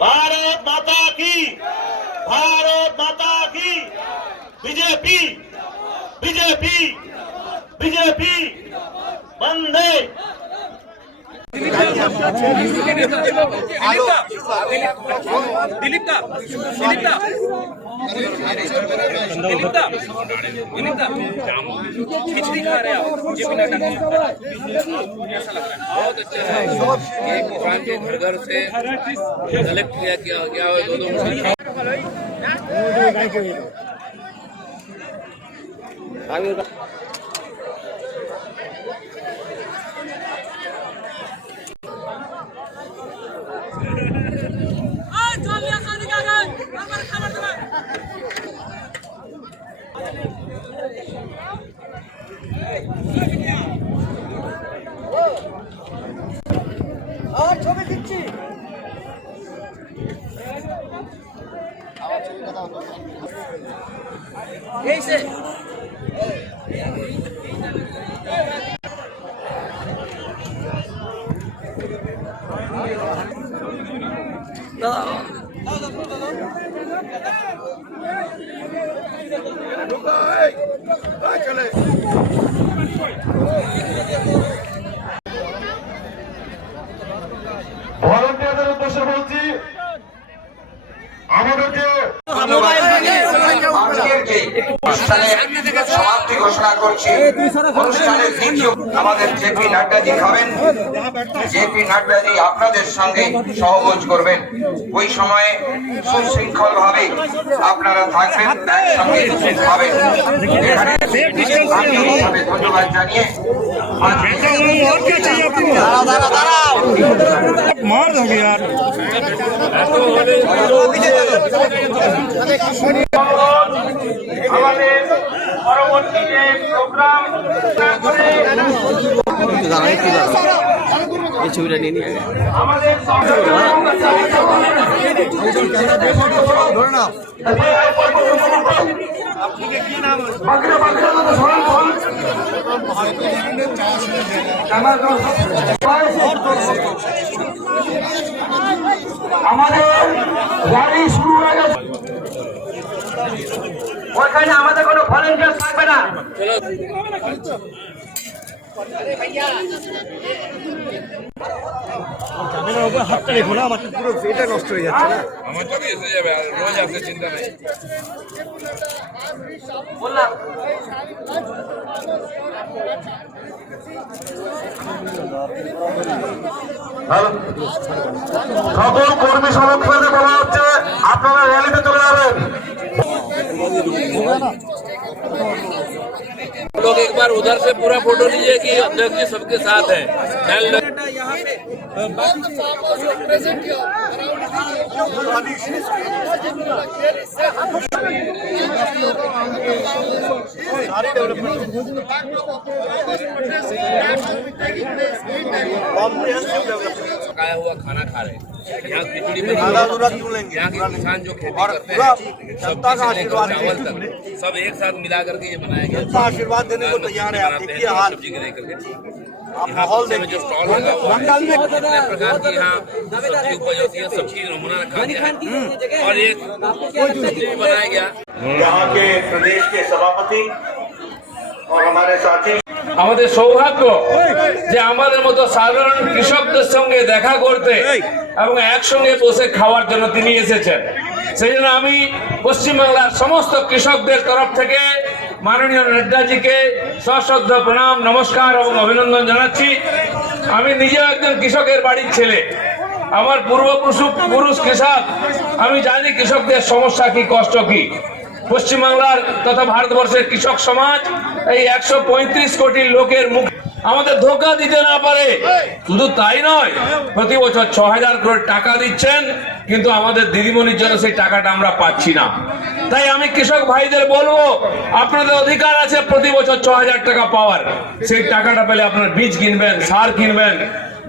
भारत माता की, भारत माता की। बीजेपी, बीजेपी, बीजेपी वंदे। खिचड़ी खा रहे हैं जेपी नड्डा ऐसा लग रहा है बहुत अच्छा है। एक किसान के घर घर से कलेक्ट किया गया है दो আর ছবি দিচ্ছি এই সে চলে ভলান্টিয়ারদের উদ্দেশ্যে বলছি আমাদেরকে সমাপ্তি ঘোষণা করছি। অনুষ্ঠানের দ্বিতীয় আমাদের জেপি নাড্ডাজি খাবেন। জেপি নাড্ডাজি আপনাদের সঙ্গে সহযোগ করবেন। ওই সময়ে সুশৃঙ্খল ভাবে আপনারা থাকবেন, একসঙ্গে খাবেন। ধন্যবাদ জানিয়ে मार दोगे यार। আমাদের পরবর্তী যে প্রোগ্রাম এই ছবিটা নিয়ে নিয়ে আমাদের ধরে নাও আমাদের গাড়ি শুরু হয়ে গেছে। ওইখানে আমাদের কোনো ভলেন্টিয়ার থাকবে না। ক্যামেরার উপর হাতটা রেখো না, আমার পুরো এটা নষ্ট হয়ে যাচ্ছে না। আমার তো এসে যাবে রোজ আসে চিন্তা নেই। বললাম সকল কর্মী সমর্থকদের বলা হচ্ছে আপনারা র্যালিতে চলে যাবেন। लोग एक बार उधर से पूरा फोटो लीजिए कि अध्यक्ष जी सबके साथ है। पकाया हुआ खाना खा रहे हैं। यहाँ खिचड़ी में यहाँ के किसान जो खेती करते हैं सब्जी से लेकर चावल तक सब एक साथ मिला करके ये बनाया गया। आशीर्वाद देने को तैयार है। आप देखिए हाल सब्जी के लेकर के यहाँ में जो स्टॉल लगा हुआ है कितने प्रकार की यहाँ सब्जी उपज होती है, सबकी नमूना रखा गया है और एक सब्जी भी बनाया गया। यहाँ के प्रदेश के सभापति और हमारे साथी আমাদের সৌভাগ্য যে আমাদের মতো সাধারণ কৃষকদের সঙ্গে দেখা করতে এবং একসঙ্গে বসে খাওয়ার জন্য তিনি এসেছেন। সেই জন্য আমি পশ্চিমবাংলার সমস্ত কৃষকদের তরফ থেকে মাননীয় নাড্ডাজিকে সশ্রদ্ধ প্রণাম, নমস্কার এবং অভিনন্দন জানাচ্ছি। আমি নিজেও একজন কৃষকের বাড়ির ছেলে, আমার পূর্বপুরুষ কৃষক। আমি জানি কৃষকদের সমস্যা কি, কষ্ট কি। পশ্চিমবাংলার তথা ভারতবর্ষের কৃষক সমাজ এই 135 কোটি লোকের মুখ আমাদের ধোঁকা দিতে না পারে। শুধু তাই নয়, প্রতি বছর 6000 কোটি টাকা দিচ্ছেন, কিন্তু আমাদের দিদিমণির জন্য সেই টাকাটা আমরা পাচ্ছি না। তাই আমি কৃষক ভাইদের বলবো, আপনাদের অধিকার আছে প্রতি বছর 6000 টাকা পাওয়ার। সেই টাকাটা পেলে আপনার বীজ কিনবেন, সার কিনবেন,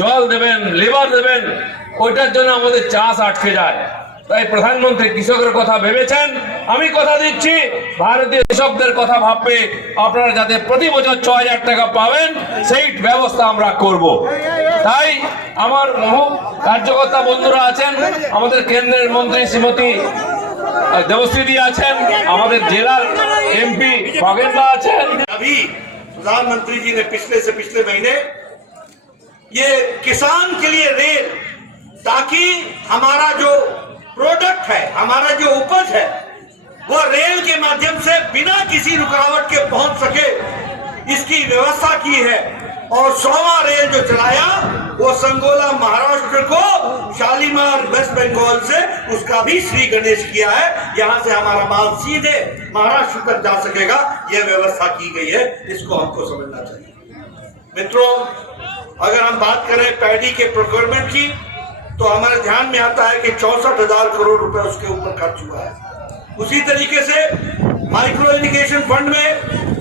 জল দেবেন, লেবার দেবেন। ওইটার জন্য আমাদের চাষ আটকে যায়। তাই প্রধানমন্ত্রী কৃষকের কথা ভেবেছেন, আমি কথা দিচ্ছি ভারতীয় কৃষকদের কথা ভাববে, আপনারা যাতে প্রতি বছর ৬,০০০ টাকা পাবেন সেই ব্যবস্থা আমরা করব। তাই আমার কার্যকর্তা বন্ধুরা আছেন, আমাদের কেন্দ্রের মন্ত্রী শ্রীমতী দেবশ্রী আছেন, আমাদের জেলার এমপি খগেনদা আছেন। अभी प्रधानमंत्री जी ने पिछले महीने ये किसान के लिए रेल, ताकि हमारा जो प्रोडक्ट है, हमारा जो उपज है, वो रेल के माध्यम से बिना किसी रुकावट के पहुंच सके, इसकी व्यवस्था की है। और 100वां रेल जो चलाया वो संगोला महाराष्ट्र को शालीमार वेस्ट बंगाल से उसका भी श्री गणेश किया है। यहाँ से हमारा माल सीधे महाराष्ट्र तक जा सकेगा, यह व्यवस्था की गई है, इसको हमको समझना चाहिए। मित्रों, अगर हम बात करें पैडी के प्रोक्योरमेंट की, तो हमारे ध्यान में आता है कि 64,000 करोड़ रुपए उसके ऊपर खर्च हुआ है। उसी तरीके से माइक्रो इरिगेशन फंड में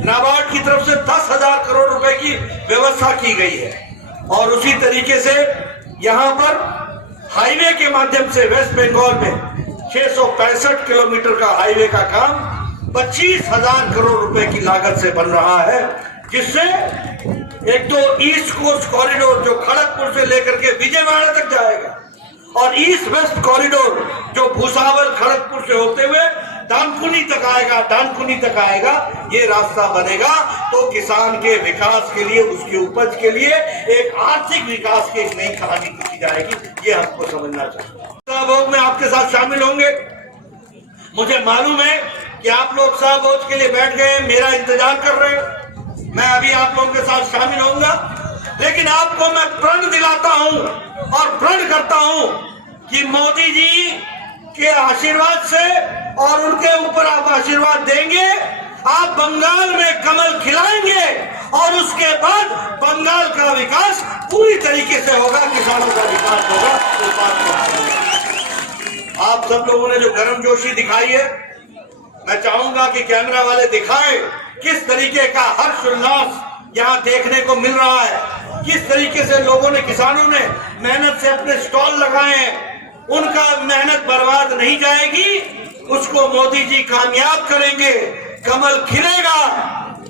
नाबार्ड की तरफ से 10,000 करोड़ रुपए की व्यवस्था की गई है। और उसी तरीके से यहाँ पर हाईवे के माध्यम से वेस्ट बंगाल में 665 किलोमीटर का हाईवे का काम 25,000 करोड़ रुपए की लागत से बन रहा है, जिससे एक तो ईस्ट कोस्ट कॉरिडोर जो खड़गपुर से लेकर के विजयवाड़ा तक जाएगा, और ईस्ट वेस्ट कॉरिडोर जो भूसावल खड़गपुर से होते हुए डानकुनी तक आएगा, ये रास्ता बनेगा तो किसान के विकास के लिए, उसके उपज के लिए एक आर्थिक विकास की एक नई कहानी लिखी जाएगी। ये हमको समझना चाहिए। सहभोग में आपके साथ शामिल होंगे। मुझे मालूम है कि आप लोग सहभोज के लिए बैठ गए, मेरा इंतजार कर रहे हैं। मैं अभी आप लोगों के साथ शामिल होऊंगा, लेकिन आपको मैं प्रण दिलाता हूं और प्रण करता हूं कि मोदी जी के आशीर्वाद से और उनके ऊपर आप आशीर्वाद देंगे, आप बंगाल में कमल खिलाएंगे और उसके बाद बंगाल का विकास पूरी तरीके से होगा, किसानों का विकास होगा। आप सब लोगों ने जो गर्मजोशी दिखाई है, मैं चाहूंगा कि कैमरा वाले दिखाएं किस तरीके का हर्ष उल्लास यहाँ देखने को मिल रहा है, किस तरीके से लोगों ने, किसानों ने मेहनत से अपने स्टॉल लगाए हैं, उनका मेहनत बर्बाद नहीं जाएगी, उसको मोदी जी कामयाब करेंगे, कमल खिलेगा,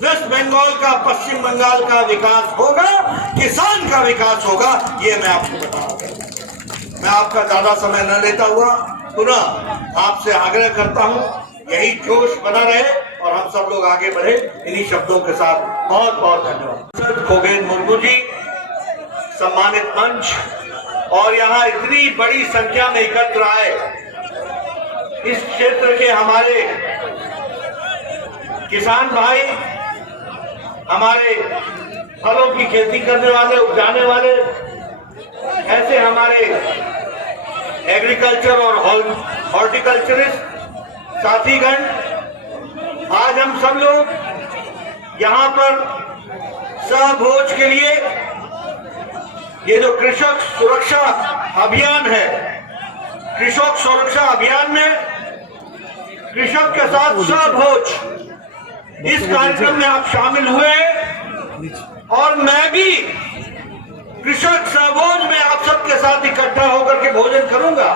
वेस्ट बंगाल का, पश्चिम बंगाल का विकास होगा, किसान का विकास होगा। ये मैं आपको बता रहा हूं। मैं आपका ज्यादा समय न लेता हुआ पुनः आपसे आग्रह करता हूं, यही जोश बना रहे और हम सब लोग आगे बढ़े। इन्हीं शब्दों के साथ बहुत बहुत धन्यवाद। खगेन मुर्मू जी, सम्मानित मंच और यहाँ इतनी बड़ी संख्या में एकत्र आए इस क्षेत्र के हमारे किसान भाई, हमारे फलों की खेती करने वाले, उपजाने वाले, ऐसे हमारे एग्रीकल्चर और हॉर्टिकल्चरिस्ट साथीगण, आज हम सब लोग यहाँ पर सहभोज के लिए ये जो कृषक सुरक्षा अभियान है, कृषक सुरक्षा अभियान में कृषक के साथ सहभोज, इस कार्यक्रम में आप शामिल हुए और मैं भी कृषक सहभोज में आप सबके साथ इकट्ठा होकर के भोजन करूंगा।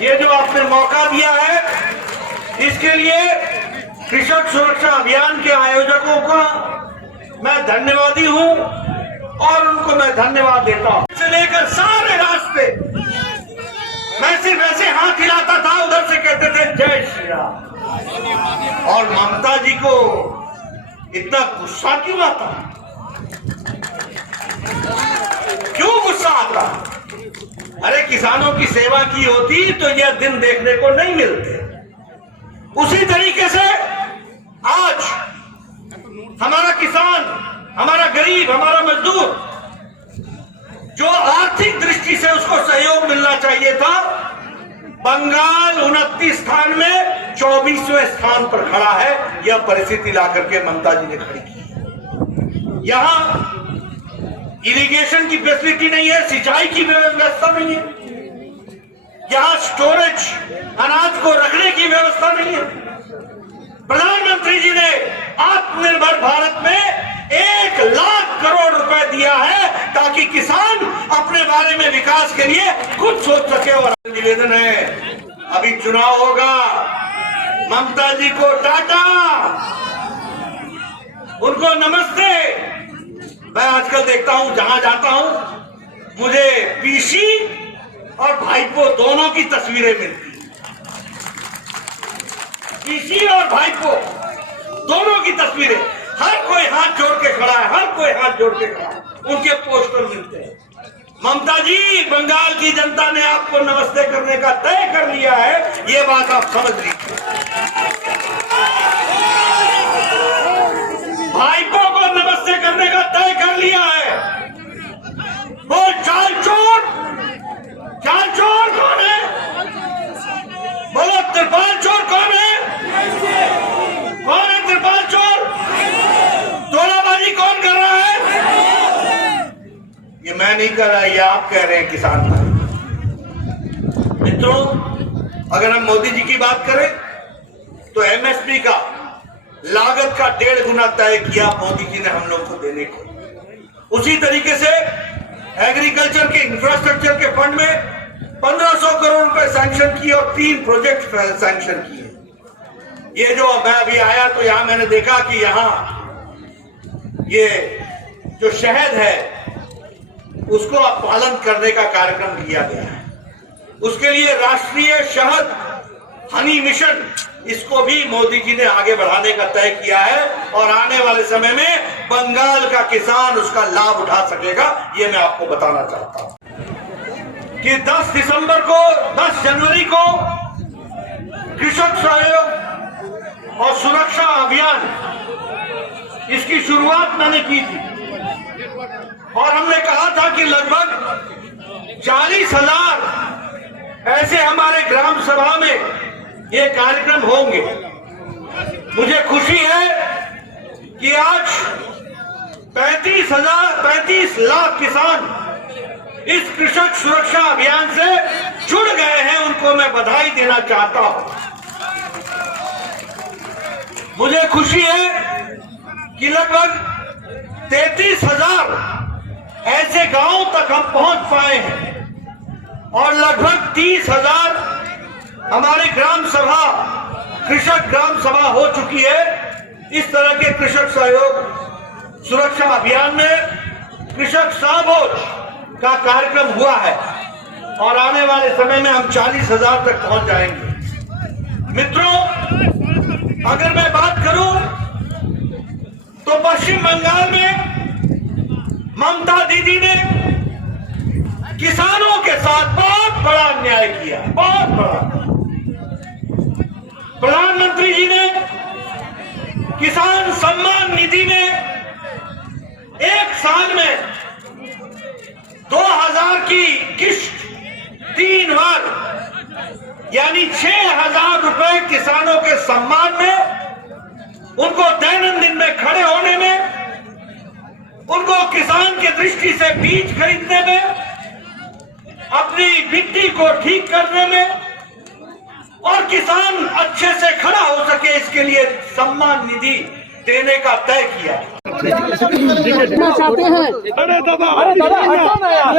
ये जो आपने मौका दिया है, इसके लिए कृषक सुरक्षा अभियान के आयोजकों का मैं धन्यवादी हूं और उनको मैं धन्यवाद देता हूं। से लेकर सारे रास्ते मैं सिर्फ ऐसे हाथ हिलाता था, उधर से कहते थे जय श्री राम। और ममता जी को इतना गुस्सा क्यों आता? क्यों गुस्सा आता? अरे किसानों की सेवा की होती तो यह दिन देखने को नहीं मिलते। उसी तरीके से आज हमारा किसान, हमारा गरीब, हमारा मजदूर, जो आर्थिक दृष्टि से उसको सहयोग मिलना चाहिए था, बंगाल 29 स्थान में 24वें स्थान पर खड़ा है। यह परिस्थिति ला करके ममता जी ने खड़ी की। यहाँ इरिगेशन की फैसिलिटी नहीं है, सिंचाई की व्यवस्था नहीं है, यहाँ स्टोरेज, अनाज को रखने की व्यवस्था नहीं है। प्रधानमंत्री जी ने आत्मनिर्भर भारत में 1,00,000 करोड़ रुपए दिया है ताकि किसान अपने बारे में विकास के लिए खुद सोच सके। और निवेदन है चुनाव होगा, ममता जी को टाटा, उनको नमस्ते। मैं आजकल देखता हूं, जहां जाता हूं, मुझे पीसी और भाईपो दोनों की तस्वीरें मिलती हैं। पीसी और भाईपो दोनों की तस्वीरें, हर कोई हाथ जोड़ के खड़ा है, हर कोई हाथ जोड़ के खड़ा है, उनके पोस्टर मिलते हैं। ममता जी, बंगाल की जनता ने आपको नमस्ते करने का तय कर लिया है, ये बात आप समझ लीजिए। भाईपो को नमस्ते करने का तय कर लिया है। वो चाल चोर कौन है? बोलो, त्रिपाल चोर कौन है? कौन है त्रिपाल चोर? तोलाबाजी कौन कर रहा है? ये मैं नहीं कर रहा, ये आप कह रहे हैं किसान भाई। मित्रों, अगर हम मोदी जी की बात करें तो एमएसपी का लागत का 1.5 गुना तय किया मोदी जी ने हम लोग को देने को। उसी तरीके से एग्रीकल्चर के इंफ्रास्ट्रक्चर के फंड में 1500 करोड़ रुपए सैंक्शन किए और 3 प्रोजेक्ट सैंक्शन किए। ये जो मैं अभी आया तो यहां मैंने देखा कि यहां ये जो शहद है उसको अब पालन करने का कार्यक्रम किया गया है। उसके लिए राष्ट्रीय शहद हनी मिशन, इसको भी मोदी जी ने आगे बढ़ाने का तय किया है और आने वाले समय में बंगाल का किसान उसका लाभ उठा सकेगा। ये मैं आपको बताना चाहता हूं कि 10 जनवरी को कृषक सहयोग और सुरक्षा अभियान, इसकी शुरुआत मैंने की थी और हमने कहा था कि लगभग 40,000 ऐसे हमारे ग्राम सभा में ये कार्यक्रम होंगे। मुझे खुशी है कि आज 35 लाख किसान इस कृषक सुरक्षा अभियान से जुड़ गए हैं। उनको मैं बधाई देना चाहता हूं। मुझे खुशी है कि लगभग 33,000 ऐसे गांवों तक हम पहुंच पाए हैं और लगभग 30,000 हमारी ग्राम सभा, कृषक ग्राम सभा हो चुकी है। इस तरह के कृषक सहयोग सुरक्षा अभियान में कृषक सहभोज का कार्यक्रम हुआ है और आने वाले समय में हम 40,000 तक पहुंच जाएंगे। मित्रों, अगर मैं बात करूं तो पश्चिम बंगाल में ममता दीदी ने किसानों के साथ बहुत बड़ा अन्याय किया, बहुत बड़ा। प्रधानमंत्री जी ने किसान सम्मान निधि में एक साल में 2,000 की किश्त 3 बार, यानी 6,000 रुपए किसानों के सम्मान में, उनको दैनंदिन में खड़े होने में, उनको किसान की दृष्टि से बीज खरीदने में, अपनी मिट्टी को ठीक करने में और किसान अच्छे से खड़ा हो सके, इसके लिए सम्मान निधि देने का तय किया। चाहते हैं। अरे दादा हटो ना यार।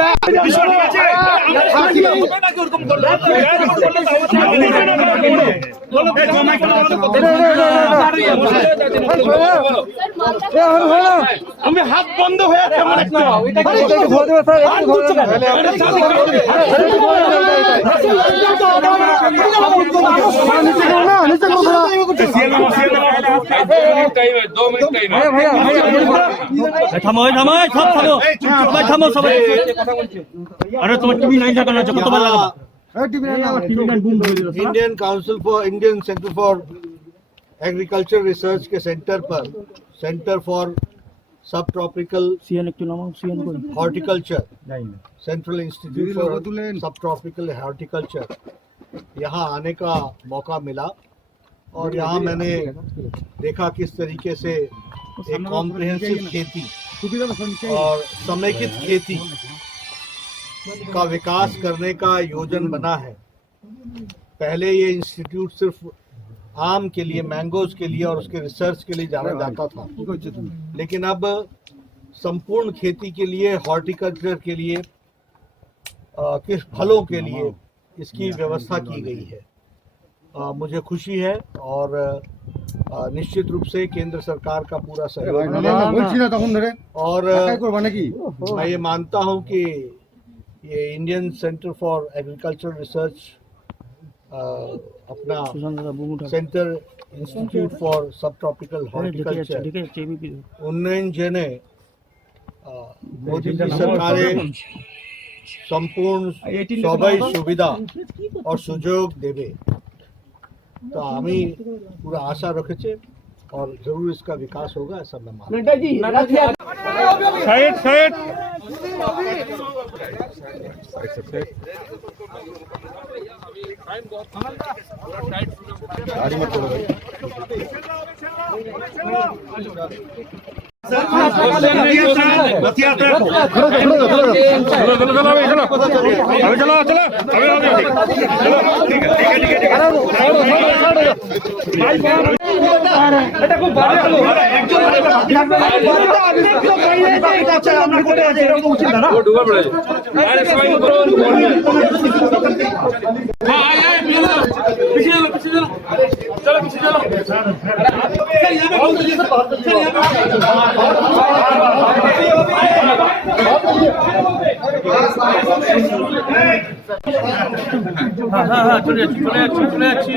हमें हाथ बंद हो Indian council for Indian centre for agriculture research के सेंटर पर सेंटर फॉर सब tropical horticulture, central institute for सब ट्रॉपिकल हॉर्टिकल्चर, यहाँ आने का मौका मिला और यहाँ मैंने देखा किस तरीके से एक कॉम्प्रिहेंसिव खेती और समेकित खेती का विकास करने का योजन बना है। पहले ये इंस्टीट्यूट सिर्फ आम के लिए, मैंगोज के लिए और उसके रिसर्च के लिए जाना जाता था, लेकिन अब संपूर्ण खेती के लिए, हॉर्टिकल्चर के लिए, किस फलों के लिए इसकी व्यवस्था की गई है। मुझे खुशी है और निश्चित रूप से केंद्र सरकार का पूरा सहयोग मिलेगा। और मैं ये मानता हूं कि ये Indian centre for agricultural research अपना सेंटर इंस्टीट्यूट फॉर सब ट्रॉपिकल हॉर्टिकल्चर उन्नयन जने मोदी की सरकारे संपूर्ण सबाई सुविधा और सुयोग देवे तो हमें पूरा आशा रखे और जरूर इसका विकास होगा ऐसा मैं मानता हूं। साइड साइड চলে যাচ্ছি